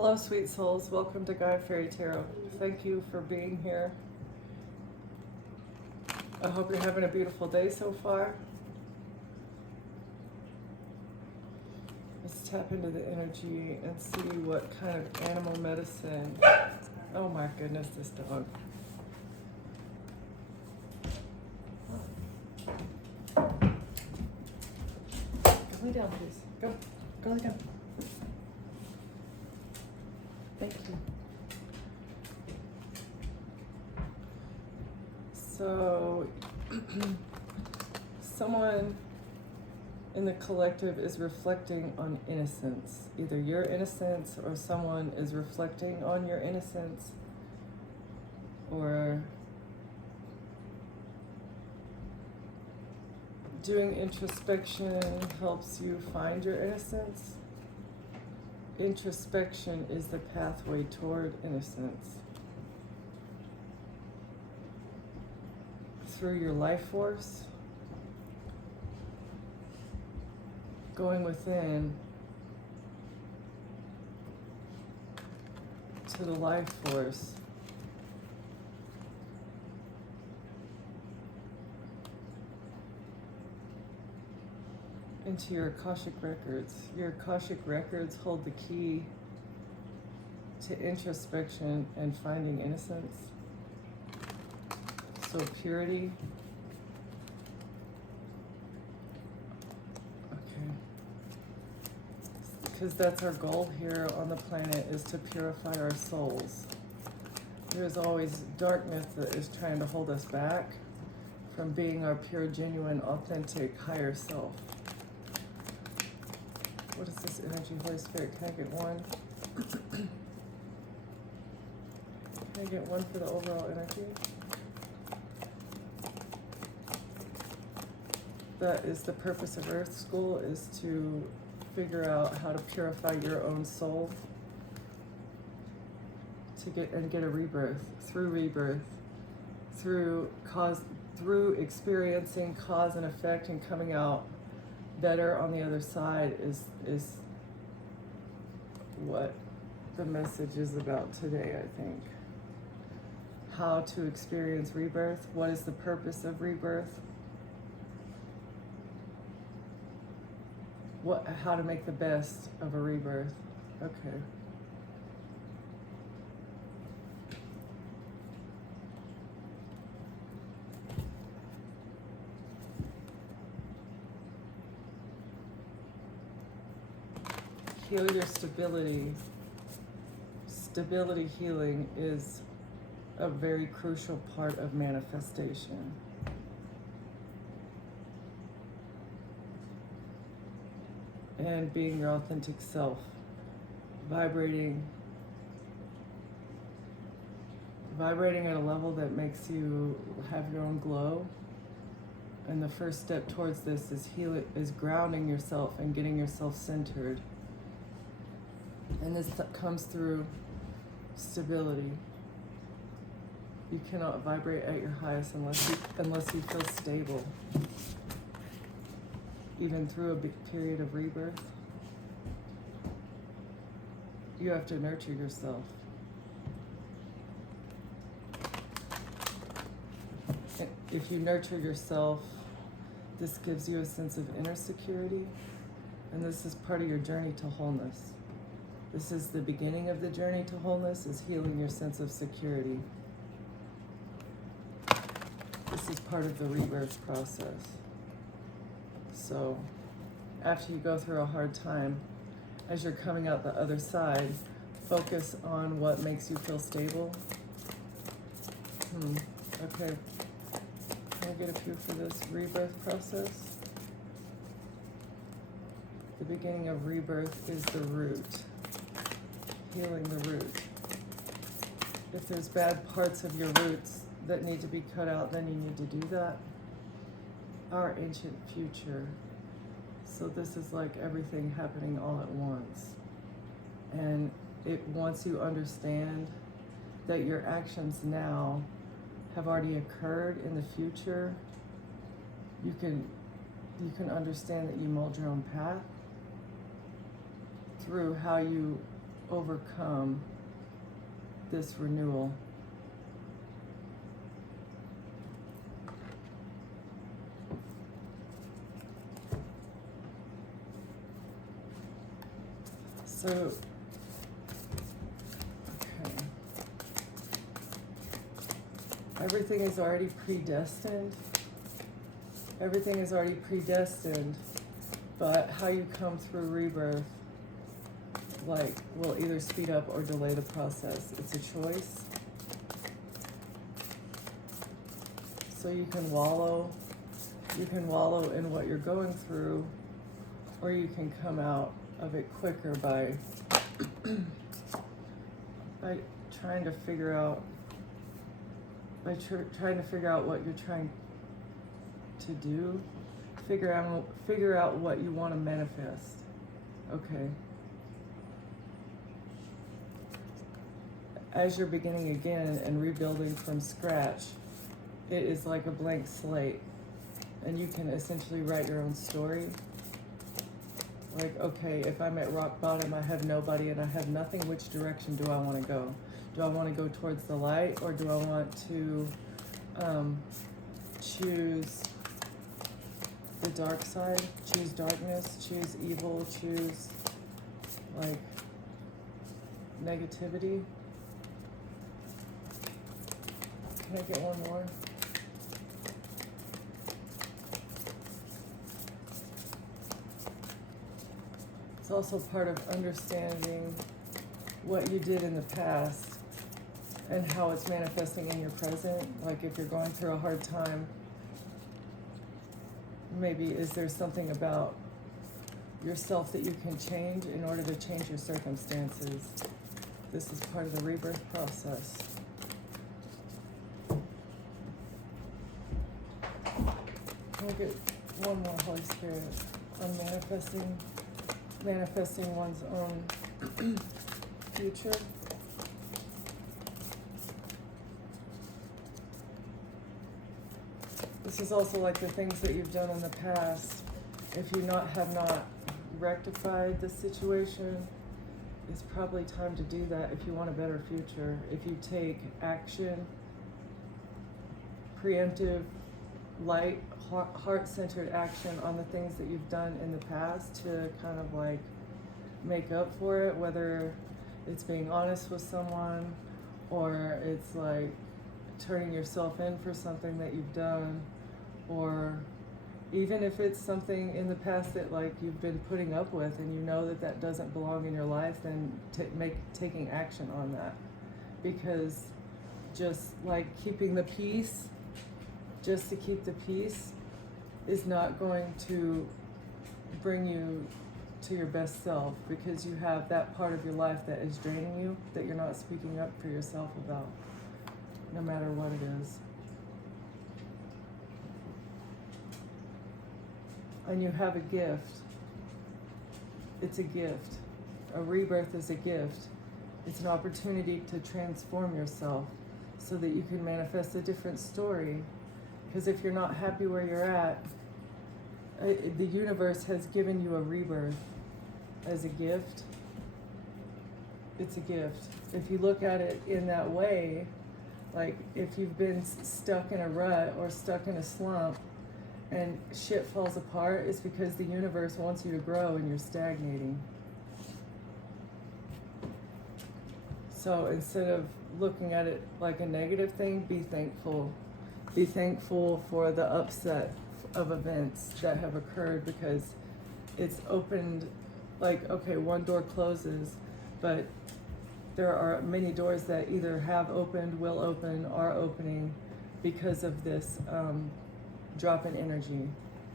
Hello, sweet souls. Welcome to Guy Fairy Tarot. Thank you for being here. I hope you're having a beautiful day so far. Let's tap into the energy and see what kind of animal medicine. Oh my goodness, this dog. Go lay down, please. Go lay down. Thank you. So, someone in the collective is reflecting on innocence. Either your innocence or someone is reflecting on your innocence, or doing introspection helps you find your innocence. Introspection is the pathway toward innocence. Through your life force, going within to the life force, into your Akashic records. Your Akashic records hold the key to introspection and finding innocence. So purity. Okay. Because that's our goal here on the planet, is to purify our souls. There's always darkness that is trying to hold us back from being our pure, genuine, authentic, higher self. What is this energy, Holy Spirit? Can I get one? Can I get one for the overall energy? That is the purpose of Earth School, is to figure out how to purify your own soul, to get a rebirth, through experiencing cause and effect and coming out better on the other side is what the message is about today, I think. How to experience rebirth. What is the purpose of rebirth? How to make the best of a rebirth. Okay. Heal your stability. Stability healing is a very crucial part of manifestation. And being your authentic self, vibrating at a level that makes you have your own glow. And the first step towards this is grounding yourself and getting yourself centered. And this comes through stability. You cannot vibrate at your highest unless you feel stable. Even through a big period of rebirth, you have to nurture yourself. If you nurture yourself, this gives you a sense of inner security, and this is part of your journey to wholeness. This is the beginning of the journey to wholeness, is healing your sense of security. This is part of the rebirth process. So, after you go through a hard time, as you're coming out the other side, focus on what makes you feel stable. Okay. Can I get a few for this rebirth process? The beginning of rebirth is the root. Healing the root. If there's bad parts of your roots that need to be cut out, then you need to do that. Our ancient future. So this is like everything happening all at once. And once you understand that your actions now have already occurred in the future, you can understand that you mold your own path through how you overcome this renewal. So, okay. Everything is already predestined. Everything is already predestined, but how you come through rebirth, like, will either speed up or delay the process. It's a choice. So you can wallow in what you're going through, or you can come out of it quicker by trying to figure out what you're trying to do. Figure out what you want to manifest. Okay. As you're beginning again and rebuilding from scratch, it is like a blank slate, and you can essentially write your own story. Like, okay, if I'm at rock bottom, I have nobody and I have nothing, which direction do I want to go? Do I want to go towards the light, or do I want to choose the dark side, choose darkness, choose evil, choose like negativity? Can I get one more? It's also part of understanding what you did in the past and how it's manifesting in your present. Like, if you're going through a hard time, maybe is there something about yourself that you can change in order to change your circumstances? This is part of the rebirth process. Can I get one more, Holy Spirit, on manifesting one's own future? This is also like the things that you've done in the past. If you have not rectified the situation, it's probably time to do that if you want a better future. If you take action, preemptive, light, heart-centered action on the things that you've done in the past to kind of like make up for it, whether it's being honest with someone, or it's like turning yourself in for something that you've done, or even if it's something in the past that like you've been putting up with and you know that that doesn't belong in your life, then taking action on that. Because just like keeping the peace, just to keep the peace, is not going to bring you to your best self, because you have that part of your life that is draining you, that you're not speaking up for yourself about, no matter what it is. And you have a gift. It's a gift. A rebirth is a gift. It's an opportunity to transform yourself so that you can manifest a different story. Because if you're not happy where you're at, the universe has given you a rebirth as a gift. It's a gift. If you look at it in that way, like if you've been stuck in a rut or stuck in a slump and shit falls apart, it's because the universe wants you to grow and you're stagnating. So instead of looking at it like a negative thing, be thankful. Be thankful for the upset of events that have occurred, because it's opened, like, okay, one door closes, but there are many doors that either have opened, will open, are opening because of this drop in energy,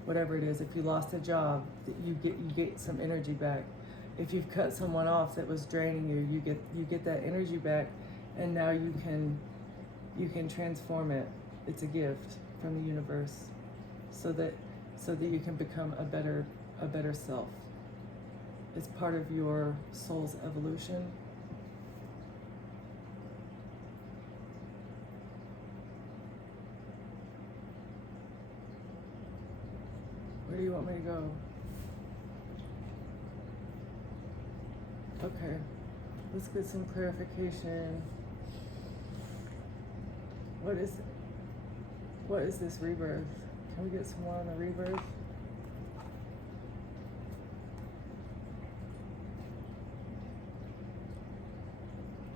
whatever it is. If you lost a job, you get some energy back. If you've cut someone off that was draining you, you get that energy back, and now you can transform it. It's a gift from the universe, so that you can become a better self. It's part of your soul's evolution. Where do you want me to go? Okay. Let's get some clarification. What is this rebirth? Can we get some more on the rebirth?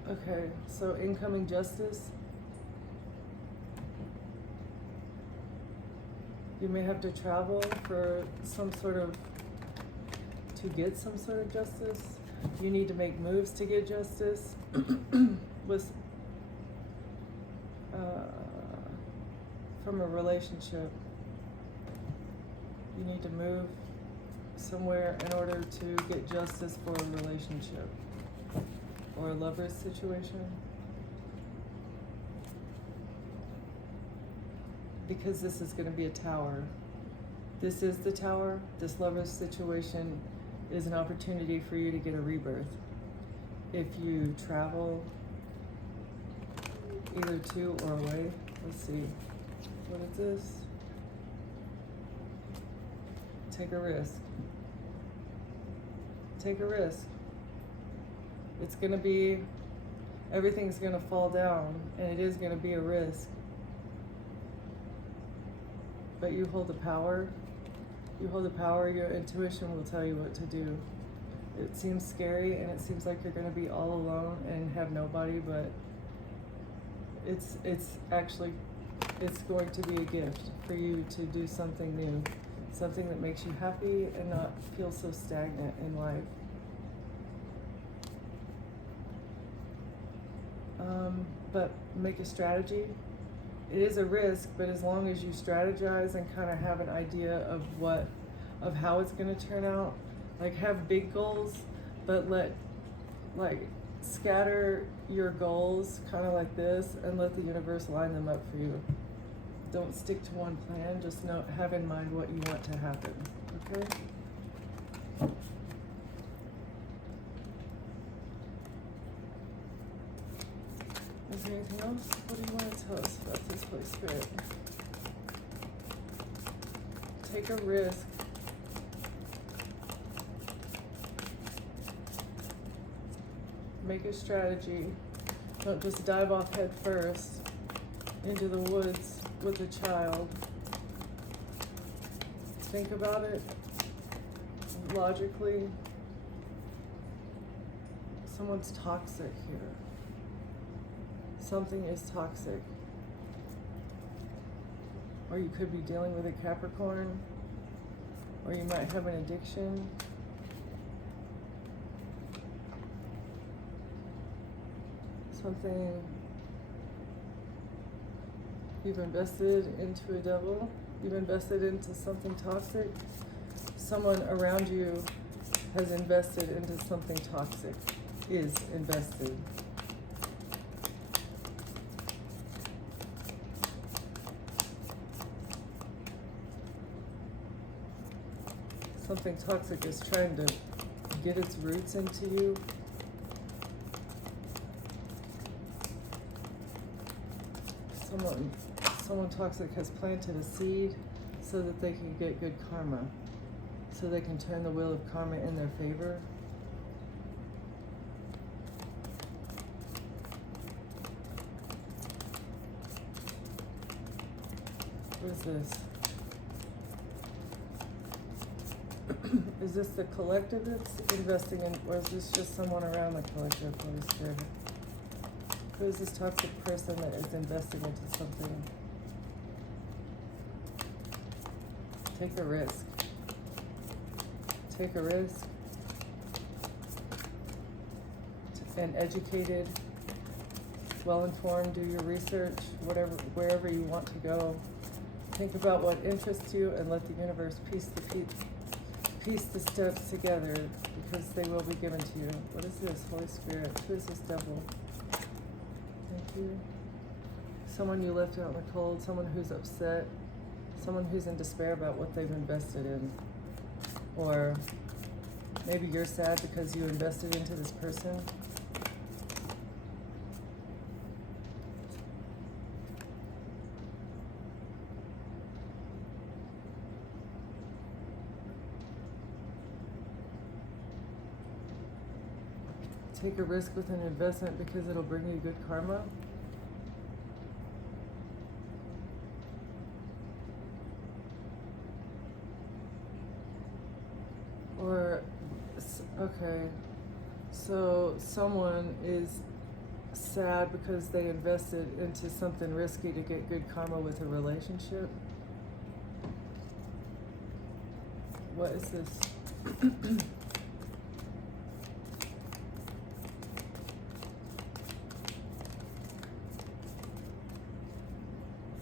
Okay, so incoming justice. You may have to travel for to get some sort of justice. You need to make moves to get justice. With from a relationship. You need to move somewhere in order to get justice for a relationship or a lover's situation. Because this is going to be a tower. This is the tower. This lover's situation is an opportunity for you to get a rebirth. If you travel either to or away, let's see, what is this? Take a risk. Take a risk. It's going to be, everything's going to fall down, and it is going to be a risk. But you hold the power. You hold the power. Your intuition will tell you what to do. It seems scary, and it seems like you're going to be all alone and have nobody, but it's going to be a gift for you to do something new, something that makes you happy and not feel so stagnant in life. But make a strategy. It is a risk, but as long as you strategize and kind of have an idea of how it's going to turn out, like have big goals, but scatter your goals kind of like this and let the universe line them up for you. Don't stick to one plan, just have in mind what you want to happen, okay? Is there anything else? What do you want to tell us about this, Holy Spirit? Take a risk. Make a strategy. Don't just dive off head first into the woods with a child. Think about it logically. Someone's toxic here. Something is toxic. Or you could be dealing with a Capricorn, or you might have an addiction. Something you've invested into a devil, you've invested into something toxic. Someone around you has invested into something toxic, is invested. Something toxic is trying to get its roots into you. Someone toxic has planted a seed so that they can get good karma, so they can turn the wheel of karma in their favor. What is this? Is this the collective that's investing in, or is this just someone around the collective, Holy Spirit? Who is this toxic person that is investing into something? Take a risk. Take a risk. And educated, well-informed, do your research, wherever you want to go. Think about what interests you and let the universe piece the steps together, because they will be given to you. What is this, Holy Spirit? Who is this devil? Thank you. Someone you left out in the cold, someone who's upset, someone who's in despair about what they've invested in. Or maybe you're sad because you invested into this person. take a risk with an investment because it'll bring you good karma. Or, okay, so someone is sad because they invested into something risky to get good karma with a relationship. What is this?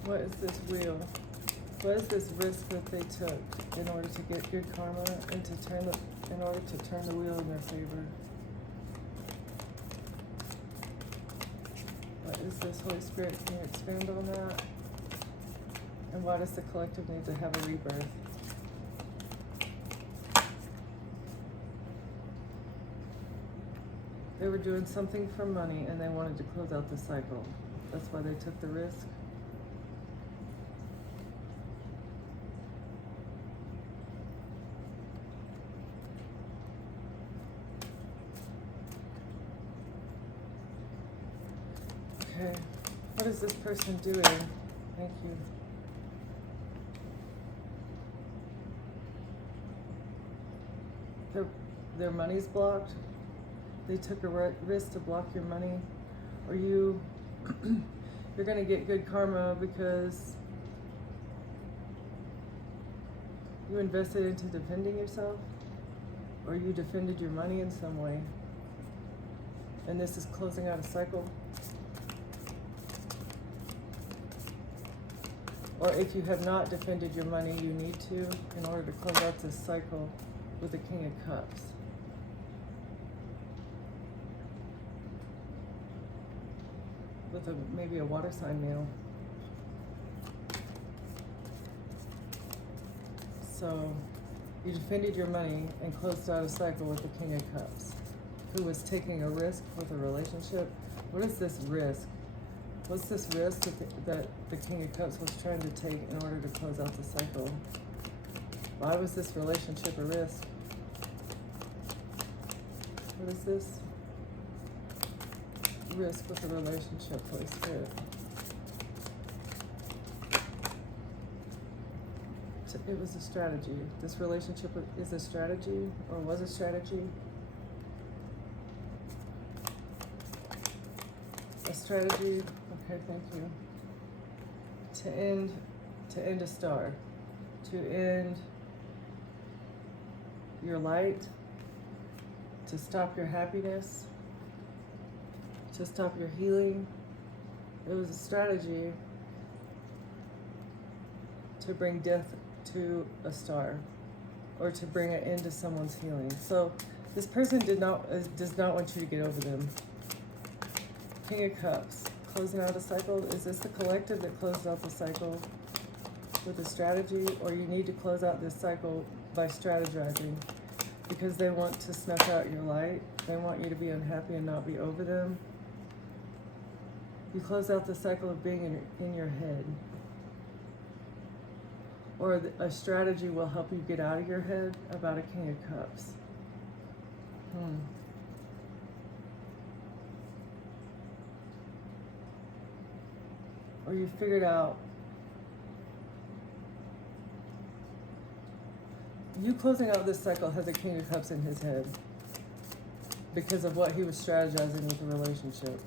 What is this wheel? What is this risk that they took in order to get good karma and in order to turn the wheel in their favor? What is this, Holy Spirit? Can you expand on that? And why does the collective need to have a rebirth? They were doing something for money and they wanted to close out the cycle. That's why they took the risk. Okay, what is this person doing? Thank you. Their money's blocked. They took a risk to block your money, or you're going to get good karma because you invested into defending yourself, or you defended your money in some way, and this is closing out a cycle. Or if you have not defended your money, you need to in order to close out this cycle with the King of Cups. With maybe a water sign male. So you defended your money and closed out a cycle with the King of Cups, who was taking a risk with a relationship. What is this risk? What's this risk that the King of Cups was trying to take in order to close out the cycle? Why was this relationship a risk? What is this? Risk with a relationship, Holy Spirit. It was a strategy. This relationship is a strategy, or was a strategy. A strategy. Okay, thank you. To end a star, to end your light, to stop your happiness, to stop your healing. It was a strategy to bring death to a star, or to bring an end to someone's healing. So this person does not want you to get over them. King of Cups, closing out a cycle. Is this the collective that closed out the cycle with a strategy, or you need to close out this cycle by strategizing because they want to snuff out your light? They want you to be unhappy and not be over them. You close out the cycle of being in your head. Or a strategy will help you get out of your head about a King of Cups. Or you figured out, you closing out this cycle has a King of Cups in his head because of what he was strategizing with the relationship.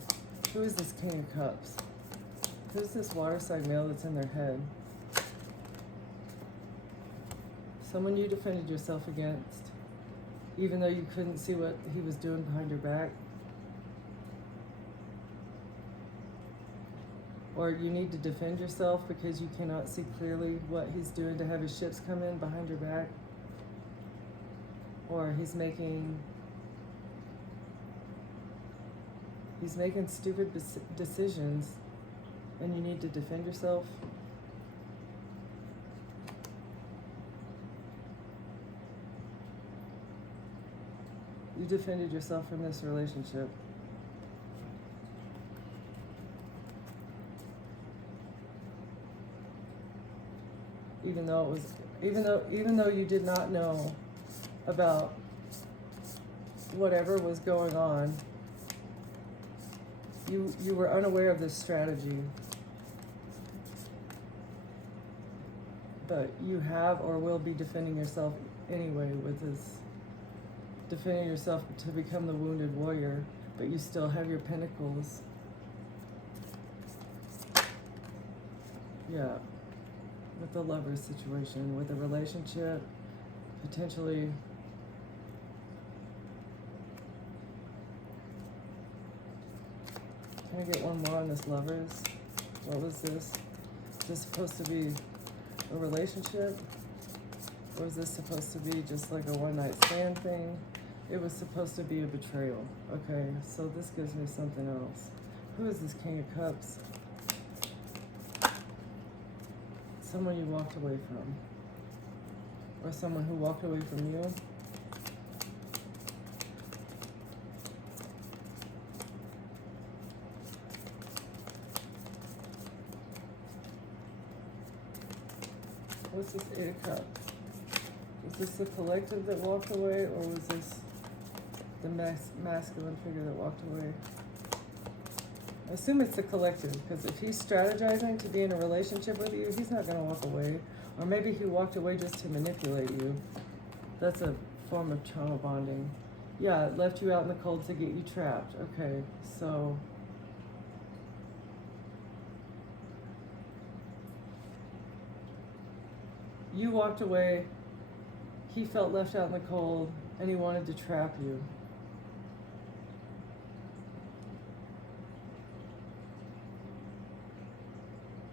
Who is this King of Cups? Who's this water sign male that's in their head? Someone you defended yourself against, even though you couldn't see what he was doing behind your back. Or you need to defend yourself because you cannot see clearly what he's doing to have his ships come in behind your back. Or he's making stupid decisions and you need to defend yourself. You defended yourself from this relationship. Even though you did not know about whatever was going on You were unaware of this strategy, but you have or will be defending yourself anyway with this, defending yourself to become the wounded warrior, but you still have your pentacles. Yeah, with the lover's situation, with a relationship, potentially. Can I get one more on this lovers? What was this? Is this supposed to be a relationship? Or is this supposed to be just like a one-night stand thing? It was supposed to be a betrayal. Okay, so this gives me something else. Who is this King of Cups? Someone you walked away from. Or someone who walked away from you. What's this Eight of Cups? Was this the collective that walked away, or was this the masculine figure that walked away? I assume it's the collective, because if he's strategizing to be in a relationship with you, he's not going to walk away. Or maybe he walked away just to manipulate you. That's a form of trauma bonding. Yeah, it left you out in the cold to get you trapped. Okay, so... you walked away, he felt left out in the cold, and he wanted to trap you.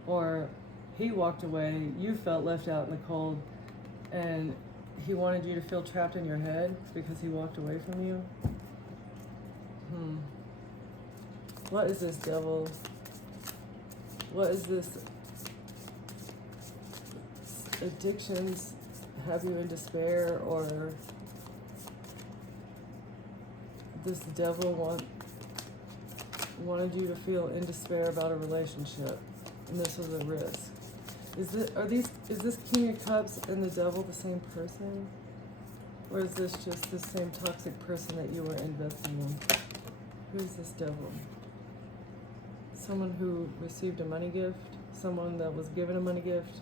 Or he walked away, you felt left out in the cold, and he wanted you to feel trapped in your head because he walked away from you. What is this, devil? What is this? Addictions have you in despair, or this devil wanted you to feel in despair about a relationship, and this was a risk. Is this King of Cups and the devil the same person? Or is this just the same toxic person that you were investing in? Who is this devil? Someone who received a money gift? Someone that was given a money gift?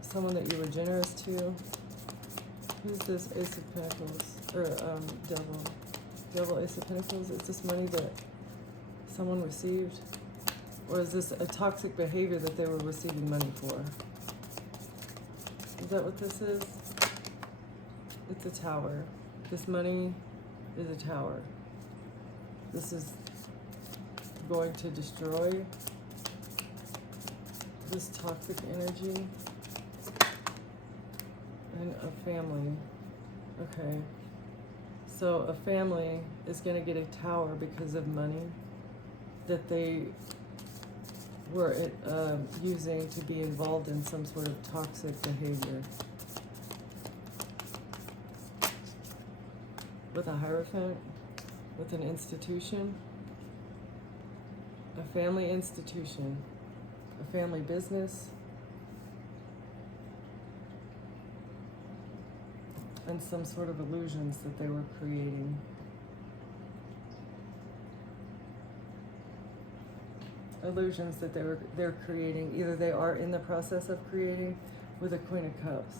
Someone that you were generous to? Who's this Ace of Pentacles? Or devil? Devil, Ace of Pentacles? Is this money that someone received? Or is this a toxic behavior that they were receiving money for? Is that what this is? It's a tower. This money is a tower. This is going to destroy this toxic energy and a family. Okay. So a family is going to get a tower because of money that they were using to be involved in some sort of toxic behavior. With a Hierophant, with an institution, a family institution, a family business, and some sort of illusions that they were creating. Illusions that they're creating. Either they are in the process of creating with a Queen of Cups.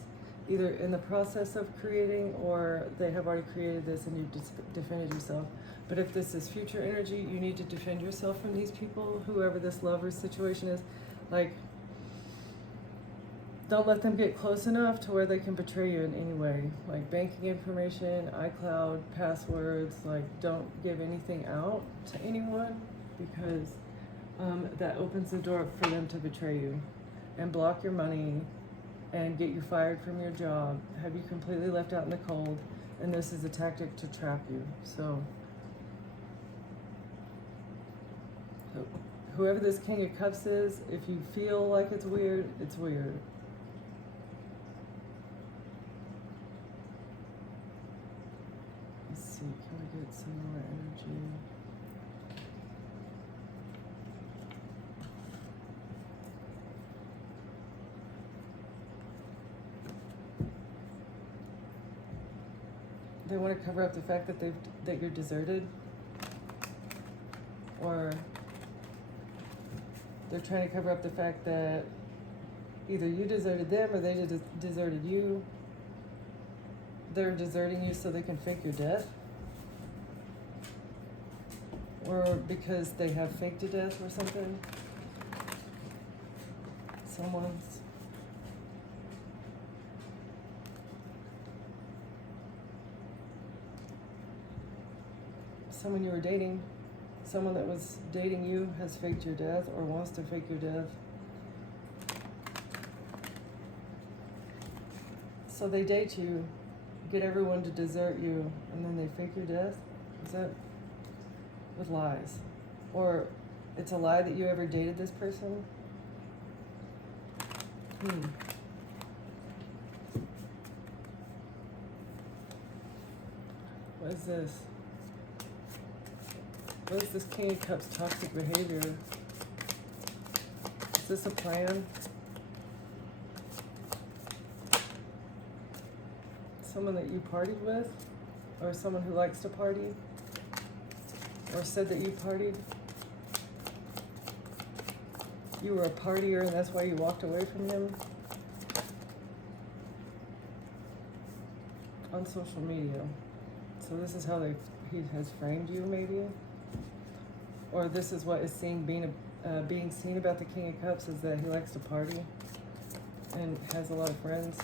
Either in the process of creating, or they have already created this and you've defended yourself. But if this is future energy, you need to defend yourself from these people, whoever this lover situation is. Like, don't let them get close enough to where they can betray you in any way. Like banking information, iCloud, passwords, like don't give anything out to anyone, because that opens the door for them to betray you and block your money and get you fired from your job, have you completely left out in the cold, and this is a tactic to trap you. So whoever this King of Cups is, if you feel like it's weird, it's weird. Let's see, can we get some more energy? They want to cover up the fact that you're deserted. or they're trying to cover up the fact that either you deserted them or they deserted you. They're deserting you so they can fake your death, or because they have faked a death or something. Someone you were dating, someone that was dating you has faked your death or wants to fake your death. So they date you, get everyone to desert you, and then they fake your death? Is that with lies? Or it's a lie that you ever dated this person? What is this? What is this King of Cups toxic behavior? Is this a plan? Someone that you partied with? Or someone who likes to party? Or said that you partied? You were a partier and that's why you walked away from him? On social media. So this is how he has framed you, maybe? Or this is what is being seen about the King of Cups, is that he likes to party and has a lot of friends.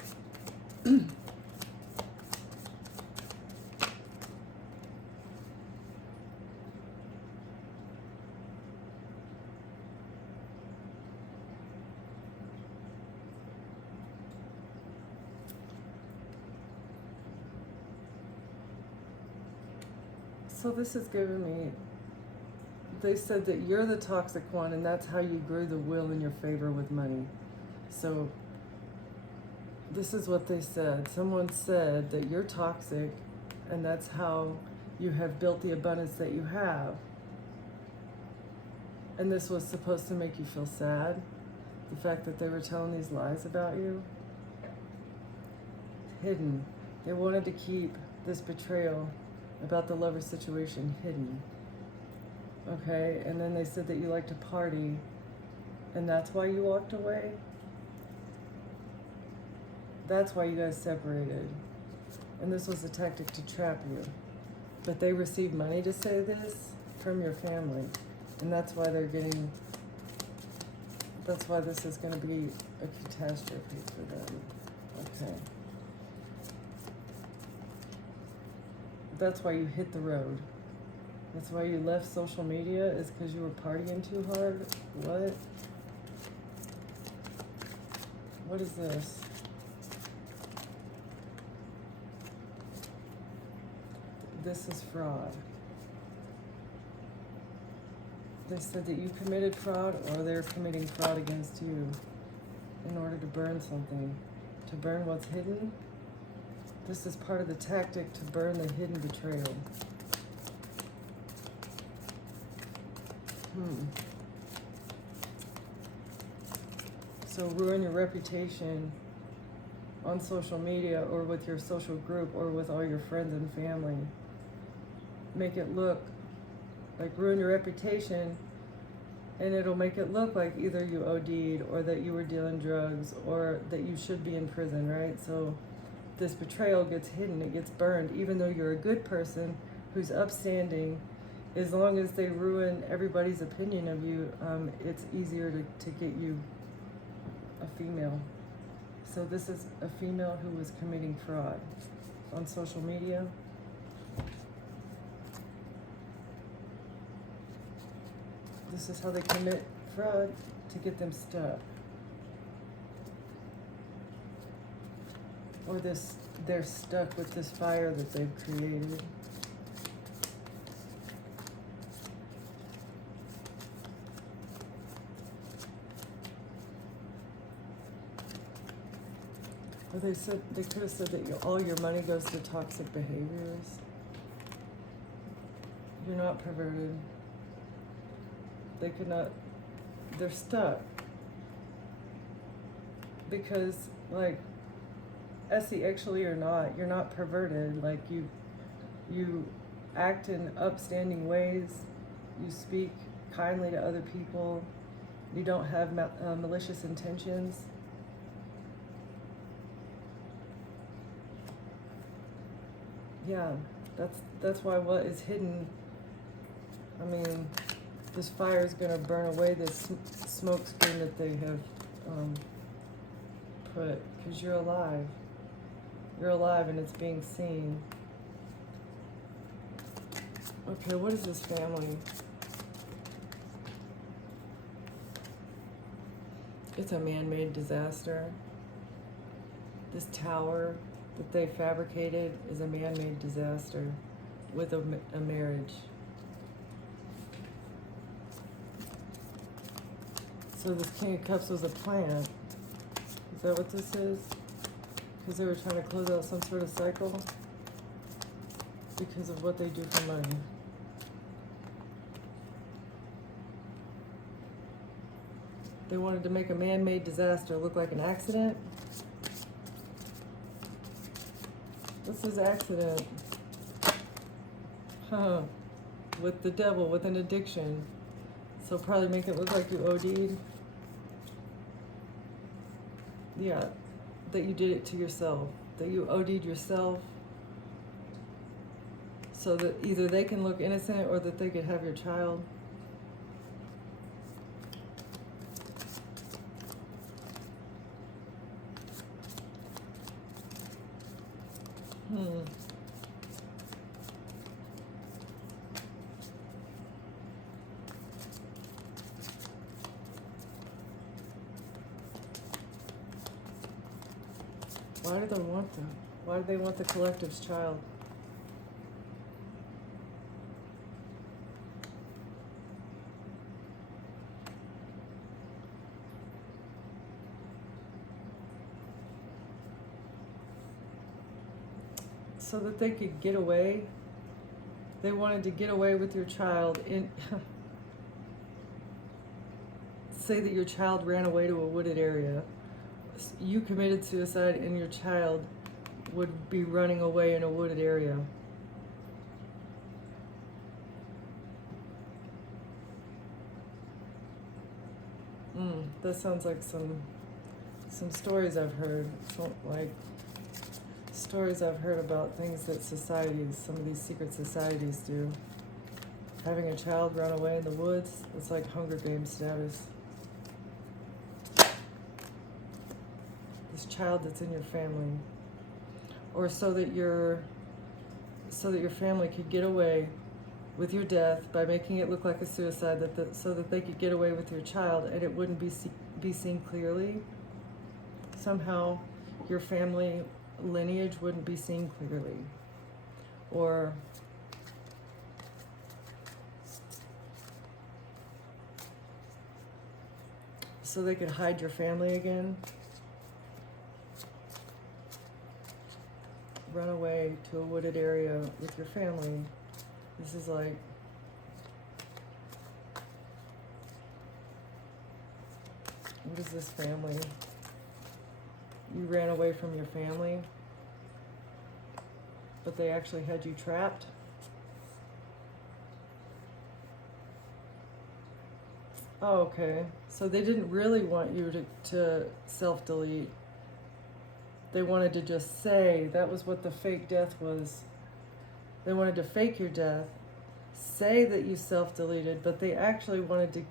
So this is giving me, they said that you're the toxic one and that's how you grew the will in your favor with money. So this is what they said. Someone said that you're toxic and that's how you have built the abundance that you have. And this was supposed to make you feel sad. The fact that they were telling these lies about you. Hidden. They wanted to keep this betrayal about the lover situation hidden. Okay, and then they said that you like to party and that's why you walked away. That's why you guys separated. And this was a tactic to trap you. But they received money to say this from your family. And that's why this is going to be a catastrophe for them. Okay. That's why you hit the road. That's why you left social media, is because you were partying too hard? What? What is this? This is fraud. They said that you committed fraud or they're committing fraud against you in order to burn something. To burn what's hidden. This is part of the tactic to burn the hidden betrayal. So ruin your reputation on social media or with your social group or with all your friends and family. Make it look like, ruin your reputation, and it'll make it look like either you OD'd or that you were dealing drugs or that you should be in prison, right? So this betrayal gets hidden, it gets burned, even though you're a good person who's upstanding. As long as they ruin everybody's opinion of you, it's easier to get you a female. So this is a female who was committing fraud on social media. This is how they commit fraud, to get them stuck. Or they're stuck with this fire that they've created. Or they could have said that all your money goes to toxic behaviors. You're not perverted. They're stuck. Because, like, Essie, actually or not, you're not perverted. Like, you act in upstanding ways you speak kindly to other people, you don't have malicious intentions. Yeah, that's why what is hidden, I mean, this fire is going to burn away this smoke screen that they have put, because you're alive. You're alive and it's being seen. Okay, what is this family? It's a man-made disaster. This tower that they fabricated is a man-made disaster with a marriage. So this King of Cups was a plant. Is that what this is? Because they were trying to close out some sort of cycle because of what they do for money. They wanted to make a man-made disaster look like an accident. What's this accident? Huh. With the devil, with an addiction. So probably make it look like you OD'd. Yeah, that you did it to yourself. That you OD'd yourself. So that either they can look innocent or that they could have your child. Why do they want them? Why do they want the collective's child? So that they could get away. They wanted to get away with your child in say that your child ran away to a wooded area. You committed suicide and your child would be running away in a wooded area. That sounds like some stories I've heard. Like stories I've heard about things that societies, some of these secret societies do. Having a child run away in the woods, it's like Hunger Games status. This child that's in your family. Or so that your family could get away with your death by making it look like a suicide, so that they could get away with your child and it wouldn't be seen clearly. Somehow your family lineage wouldn't be seen clearly. Or so they could hide your family again. Run away to a wooded area with your family. This is like what is this family? You ran away from your family, but they actually had you trapped. Oh, okay. So they didn't really want you to self-delete. They wanted to just say, that was what the fake death was. They wanted to fake your death, say that you self-deleted, but they actually wanted to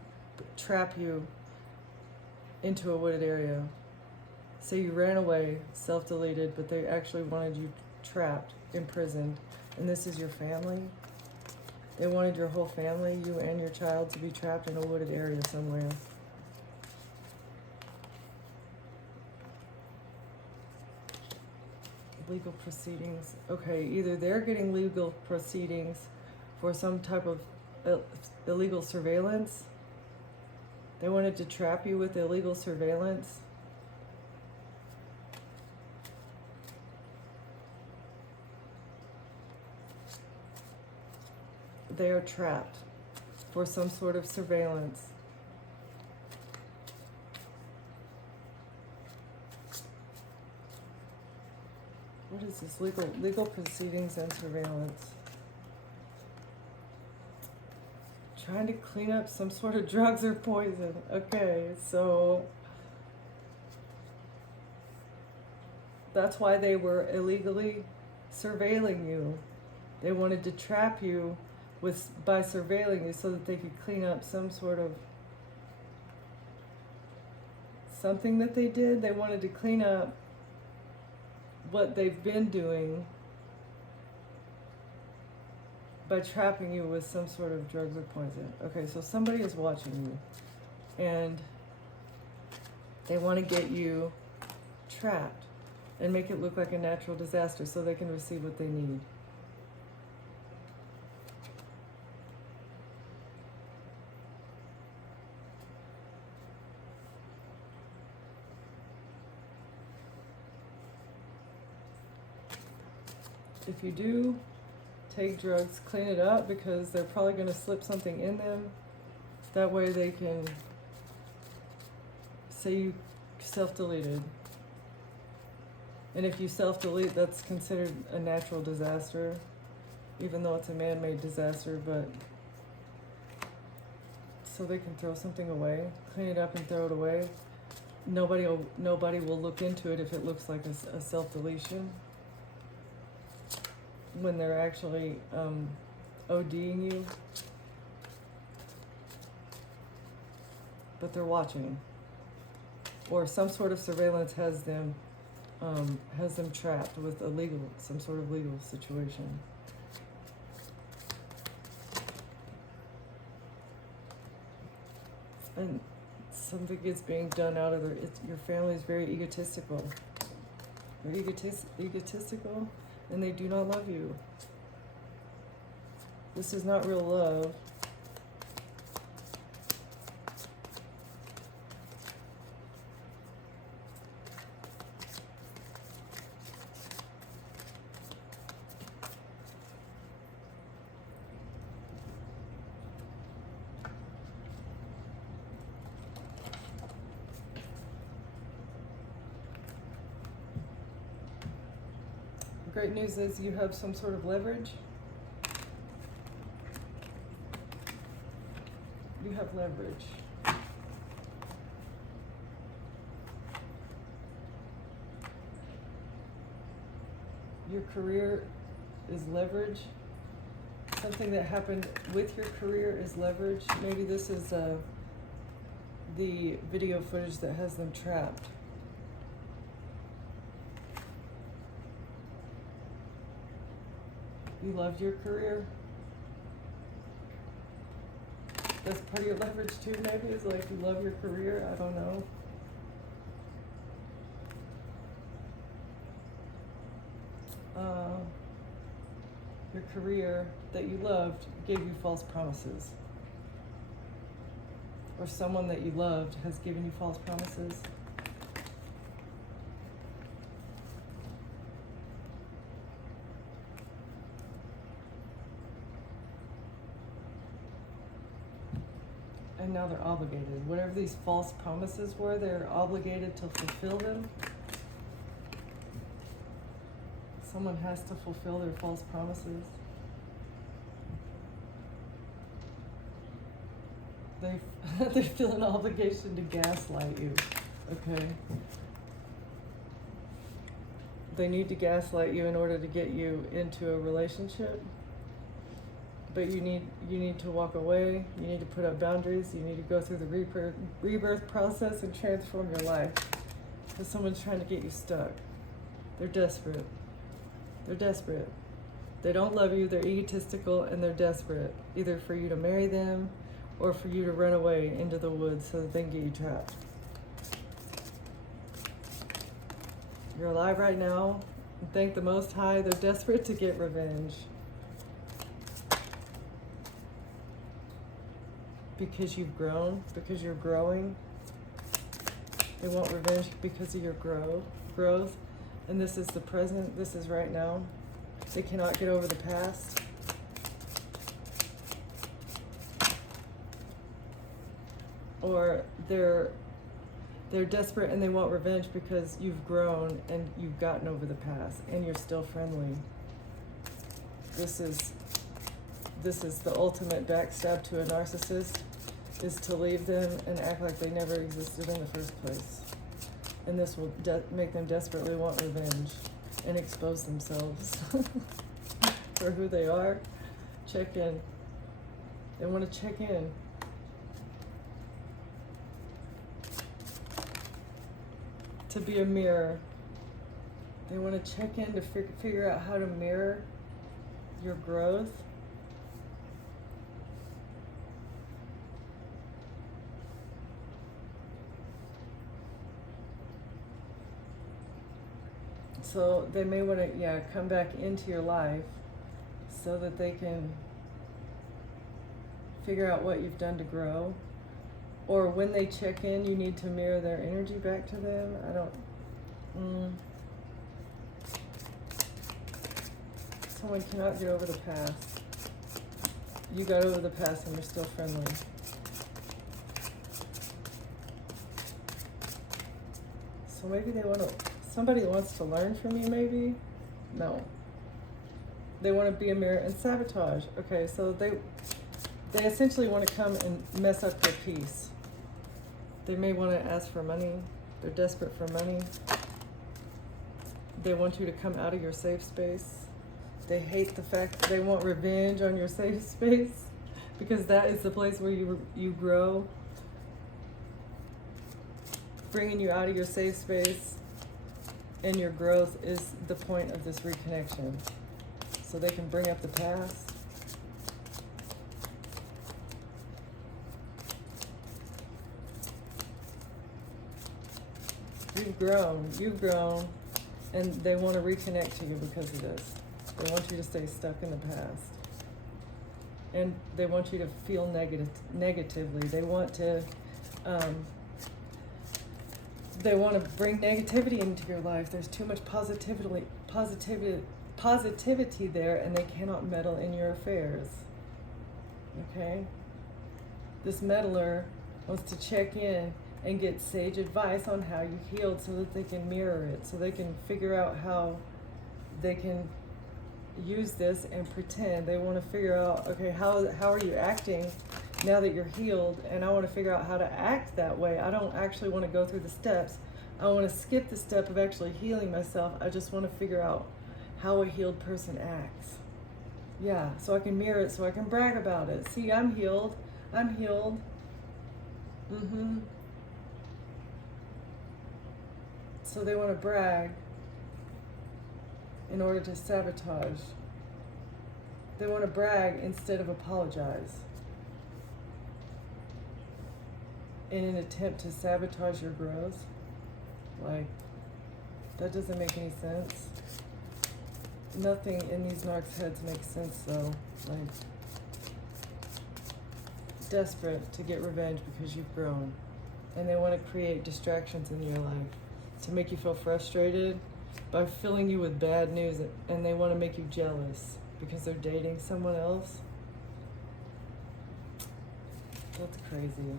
trap you into a wooded area. Say you ran away, self-deleted, but they actually wanted you trapped, imprisoned, and this is your family. They wanted your whole family, you and your child, to be trapped in a wooded area somewhere. Legal proceedings. Okay, either they're getting legal proceedings for some type of illegal surveillance. They wanted to trap you with illegal surveillance. They are trapped for some sort of surveillance. What is this? Legal proceedings and surveillance. trying to clean up some sort of drugs or poison. Okay, so that's why they were illegally surveilling you. They wanted to trap you by surveilling you so that they could clean up some sort of something that they did. They wanted to clean up what they've been doing by trapping you with some sort of drugs or poison. Okay, so somebody is watching you and they want to get you trapped and make it look like a natural disaster so they can receive what they need. If you do take drugs, clean it up, because they're probably going to slip something in them. That way they can say you self-deleted. And if you self-delete, that's considered a natural disaster, even though it's a man-made disaster. But so they can throw something away, clean it up and throw it away. Nobody will look into it if it looks like a self-deletion, when they're actually ODing you. But they're watching, or some sort of surveillance has them trapped with some sort of legal situation. And something is being done out of your family is very egotistical. They're egotistical, and they do not love you. This is not real love. Great news is you have some sort of leverage. You have leverage. Your career is leverage. Something that happened with your career is leverage. Maybe this is the video footage that has them trapped. You loved your career. That's part of your leverage too, maybe, is like you love your career. I don't know. Your career that you loved gave you false promises. Or someone that you loved has given you false promises. And now they're obligated. Whatever these false promises were, they're obligated to fulfill them. Someone has to fulfill their false promises. They feel an obligation to gaslight you, okay? They need to gaslight you in order to get you into a relationship. But you need to walk away, you need to put up boundaries, you need to go through the rebirth process and transform your life. Because someone's trying to get you stuck. They're desperate. They're desperate. They don't love you, they're egotistical, and they're desperate. Either for you to marry them or for you to run away into the woods so that they can get you trapped. You're alive right now. And thank the Most High. They're desperate to get revenge. Because you've grown, because you're growing. They want revenge because of your growth. And this is the present, this is right now. They cannot get over the past. Or they're desperate and they want revenge because you've grown and you've gotten over the past and you're still friendly. This is this is the ultimate backstab to a narcissist, is to leave them and act like they never existed in the first place. And this will make them desperately want revenge and expose themselves for who they are. Check in. They want to check in. To be a mirror. They want to check in to figure out how to mirror your growth. So they may want to, come back into your life so that they can figure out what you've done to grow. Or when they check in, you need to mirror their energy back to them. Someone cannot get over the past. You got over the past and you're still friendly. So maybe somebody wants to learn from you, maybe? No. They want to be a mirror and sabotage. Okay, so they essentially want to come and mess up your peace. They may want to ask for money. They're desperate for money. They want you to come out of your safe space. They hate the fact they want revenge on your safe space because that is the place where you grow. Bringing you out of your safe space and your growth is the point of this reconnection. So they can bring up the past. You've grown, and they want to reconnect to you because of this. They want you to stay stuck in the past. And they want you to feel negatively. They want to bring negativity into your life. There's too much positivity there, and they cannot meddle in your affairs. Okay? This meddler wants to check in and get sage advice on how you healed so that they can mirror it, so they can figure out how they can use this and pretend. They want to figure out, okay, how are you acting now that you're healed? And I want to figure out how to act that way. I don't actually want to go through the steps. I want to skip the step of actually healing myself. I just want to figure out how a healed person acts. Yeah, so I can mirror it, so I can brag about it. See, I'm healed. I'm healed. So they want to brag in order to sabotage. They want to brag instead of apologize in an attempt to sabotage your growth. Like, that doesn't make any sense. Nothing in these narcs' heads makes sense though. Like, desperate to get revenge because you've grown. And they want to create distractions in your life to make you feel frustrated by filling you with bad news, and they want to make you jealous because they're dating someone else. That's crazy.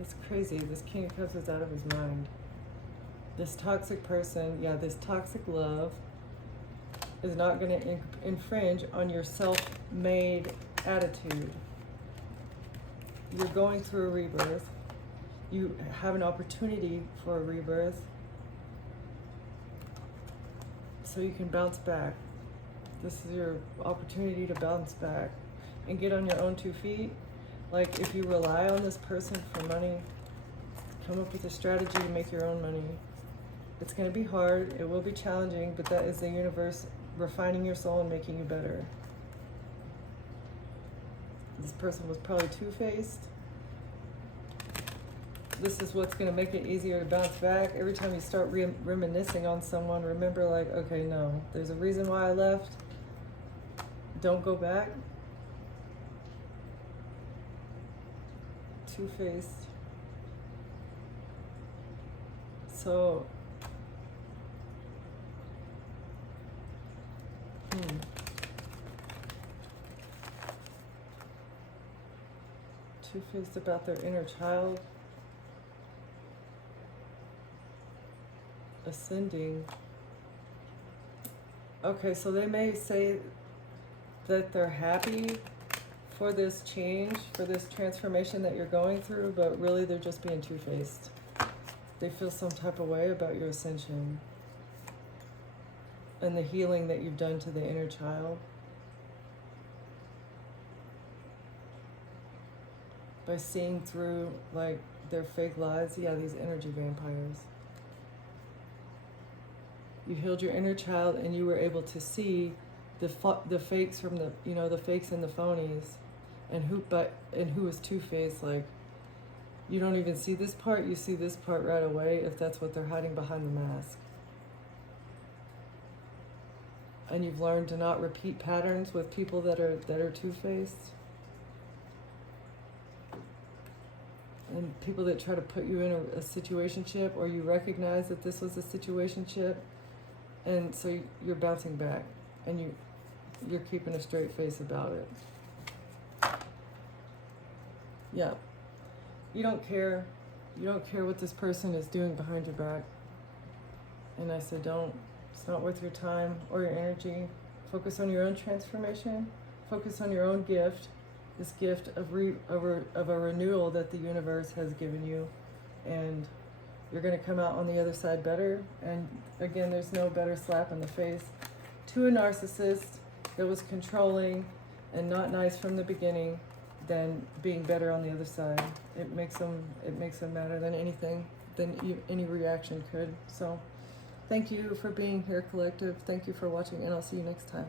It's crazy. This King of Cups is out of his mind. This toxic person, this toxic love is not going to infringe on your self-made attitude. You're going through a rebirth. You have an opportunity for a rebirth so you can bounce back. This is your opportunity to bounce back and get on your own 2 feet. Like, if you rely on this person for money, come up with a strategy to make your own money. It's going to be hard, it will be challenging, but that is the universe refining your soul and making you better. This person was probably two-faced. This is what's going to make it easier to bounce back. Every time you start reminiscing on someone, remember, like, okay, no, there's a reason why I left. Don't go back. Two-faced. So, Two-faced about their inner child. Ascending. Okay, so they may say that they're happy for this change, for this transformation that you're going through, but really they're just being two-faced. They feel some type of way about your ascension and the healing that you've done to the inner child by seeing through like their fake lies. Yeah, these energy vampires. You healed your inner child and you were able to see the fakes from the, you know, the fakes and the phonies, and who is two-faced. Like, you don't even see this part, you see this part right away if that's what they're hiding behind the mask. And you've learned to not repeat patterns with people that are two-faced. And people that try to put you in a situationship, or you recognize that this was a situationship, and so you're bouncing back, and you're keeping a straight face about it. Yeah. You don't care. You don't care what this person is doing behind your back. And I said, don't. It's not worth your time or your energy. Focus on your own transformation. Focus on your own gift. This gift of a renewal that the universe has given you. And you're going to come out on the other side better. And again, there's no better slap in the face to a narcissist that was controlling and not nice from the beginning than being better on the other side. It makes them madder than any reaction could. So thank you for being here, collective. Thank you for watching, and I'll see you next time.